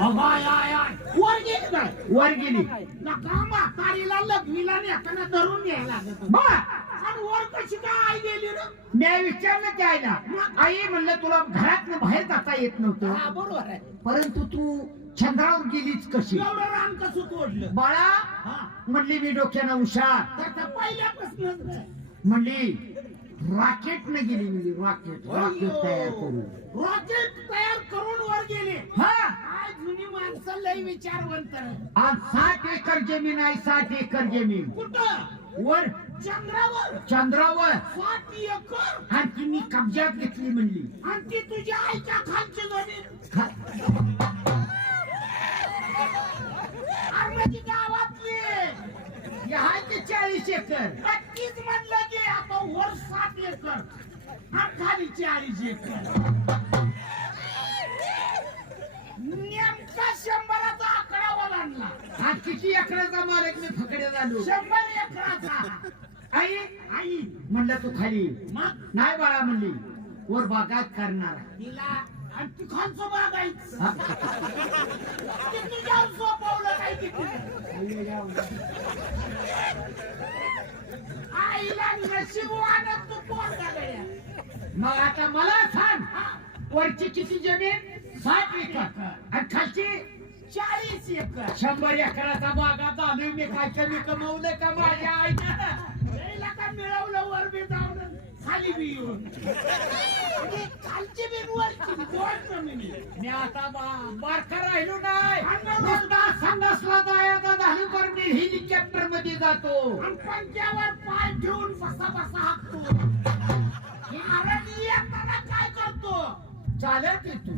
वर गेली काय वर गेली नका म्हातारीला लग्नीला नेताना धरून घ्यायला लागत. बा आणि वर कशी काय आई गेली रे? मी विचारलं की आईला आई म्हणलं तुला घरात बाहेर जाता येत नव्हतं. हा बरोबर आहे. परंतु तू चंद्रावर गेलीच कशी? एवढं रान कसं तोडलं? बाळा हा. म्हणली मी डोक्यानं हुशार. त्या रे. म्हणली रॉकेट न गेली म्हणजे रॉकेट रॉकेट तयार करू रॉकेट तयार करून वर गेले. हा? काय जुनी माणसं लय विचारवंत. आज साठ एकर जमीन आहे साठ एकर जमीन. कुठं? वर. चंद्रावर. चंद्रावर. सात एकर. आणखी मी कब्जात घेतली म्हणली. आणि ती तुझ्या आईच्या खालची जमीन आणि माझी गावातली. हे आहे ते चाळीस एकर नक्कीच म्हणलं की आता वर सात एकर आणि खाली चाळीस एकर नेमका शंभराचा आकडा ओलांडला. आज किती एकराचा मालक मी फकडे झालो? शंभर एकराचा. आई आई म्हणलं तू खाली. मग? नाही बाळा म्हणली. वर बागात करणार. तिला आणि ती खालचं बघायचं हा? ते तुझ्यावर सोपवलं काय किती मग आता मला सांग वरची किती जमीन? साठ एकर. आणि खालची? चाळीस एकर. शंभर एकराचा बागा झालोय मी काय कमी कमवलं का माझ्या आईनं यायला का मिळवलं वर बी जाऊन? खाली बी येऊन. खालची बी वरची बी. दोन जमिनी मी आता बा- बारका राहिलो नाही. ना. नुसता संडासला जायचा झाली पण मी हेलिकॉप्टरमध्ये जातो पंख्यावर पाय बसा हाकतो अरे काय करतो चालत येतो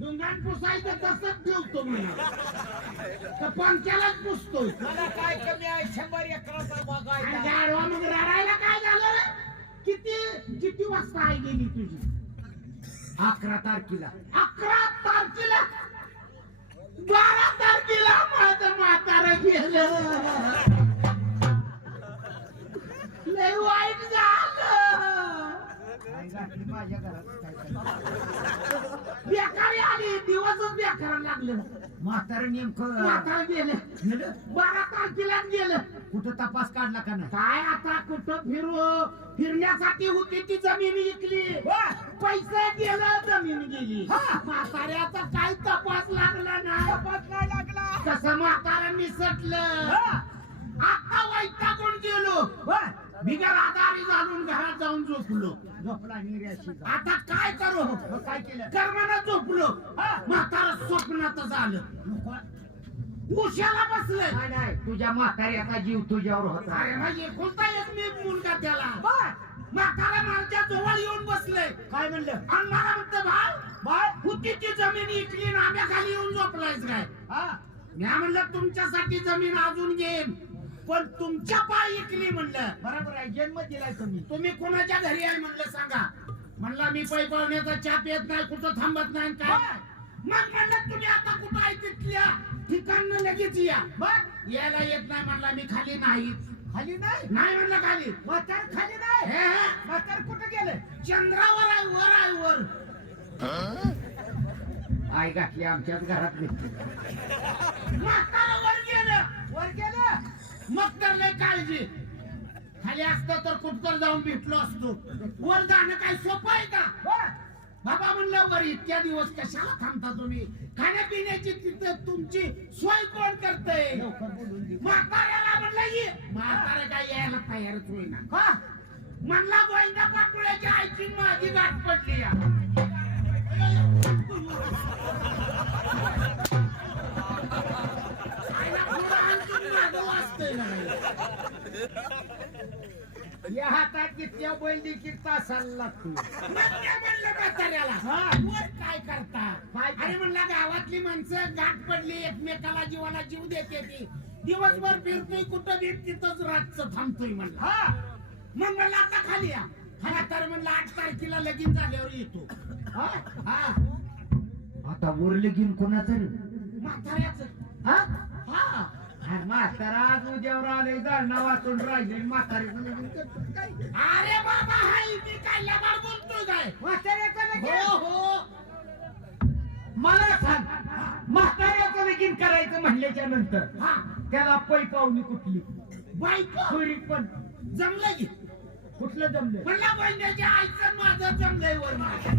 डोंगात पुसायचं तसंच ठेवतो म्हणा पंख्यालाच पुसतोय मला काय कमी आहे? शंभर एकराचा बागा गाढवा मग रडायला काय झालं? किती किती वाजता आई गेली तुझी? अकरा तारखेला. अकरा तारखेला? बारा तारखेला माझं म्हातारं गेलं लय वाईट झालं आई घातली माझ्या घरात काय करायचं? बेकारी आली दिवसच लागलं म्हातारं नेमकं म्हातारं गेलं. बारा तारखेला गेलं. कुठं तपास काढला का नाही? काय आता कुठं फिरू? फिरण्यासाठी होती ती जमीन विकली. पैसे गेलं जमीन गेली. हा. म्हाताऱ्याचा काय तपास लागला नाही. तपास नाही लागला. कसं म्हातारा निसटलं हा. आता वैतागून गेलो बर. बिगर आधारी झालून घरात जाऊन झोपलो. आता काय करू? काय केलं? कर्मानं झोपलो. म्हातारा स्वप्नात झालं. नको. उशाला बसलंय नाही तुझ्या म्हाताऱ्याचा जीव तुझ्यावर अरे होता कोणता एक मी मुलगा त्याला. म्हातारा माझ्या जवळ येऊन बसलंय काय म्हणलं? आणि मला म्हणतं भाऊ बाय होती ती जमीन इकली ना आम्ही खाली येऊन झोपलायच काय? मी म्हणलं तुमच्यासाठी जमीन अजून घेईन. पण तुमच्या पाय इकली म्हणलं. बरोबर आहे जन्म दिलाय तुम्ही. तुम्ही कोणाच्या घरी आहे म्हणलं सांगा. म्हणला मी पै पाहुण्याचा चाप येत नाही कुठं थांबत नाही आणि काय मग म्हणलं तुम्ही आता कुठं आहे तिथल्या ठिकाण लगेच या. बर यायला येत नाही म्हणला मी खाली नाही. खाली नाही? नाही म्हणलं खाली. म्हातार खाली नाही? हे, हे, म्हातार कुठं गेलं चंद्रावर आहे वर आहे वर. आई घातली आमच्याच घरात म्हातारा वर गेलं. वर गेलं? मग तर लय काळजी. खाली असतं तर कुठतर जाऊन भेटलो असतो. वर जाणं काय सोपं आहे का. बाबा म्हणलं बरं इतक्या दिवस कशाला थांबता तुम्ही? खाण्यापिण्याची तिथं तुमची सोय कोण दे म्हाताऱ्याला म्हणलं ये. म्हातारा काय यायला तयारच होईना. म्हणला गोविंदा पाटोळ्याची आईची माझी गाठ पडली या हातात घेतल्या बैल लागतो. मग काय म्हणलं म्हाताऱ्याला हा. वर काय करता? अरे म्हणला गावातली माणसं गाठ पडली एकमेकाला जीवाला जीव देते ती. दिवसभर फिरतोय कुठं बी तिथंच रातचं थांबतोय म्हणला. हा. मग म्हणलं आता खाली या. हा तर म्हणलं आठ तारखेला लगीन झाल्यावर येतो. हा? हा. आता वर लगीन कोणाचं म्हाताऱ्याच. हा? हा. म्हातारा आज उद्यावर आले जाणं वाचून राहिले म्हातारे अरे बाबा हाय मी काय लबाड बोलतोय काय? म्हाताऱ्याचं हो हो. लगीन करायचं म्हणल्याच्या नंतर? हा. त्याला पै पाहुणी कुठली? बायको? तुरी पण. जमलं की? कुठलं जमलं म्हणला बहिणीच्या आईचं माझं जमलंय वर माझं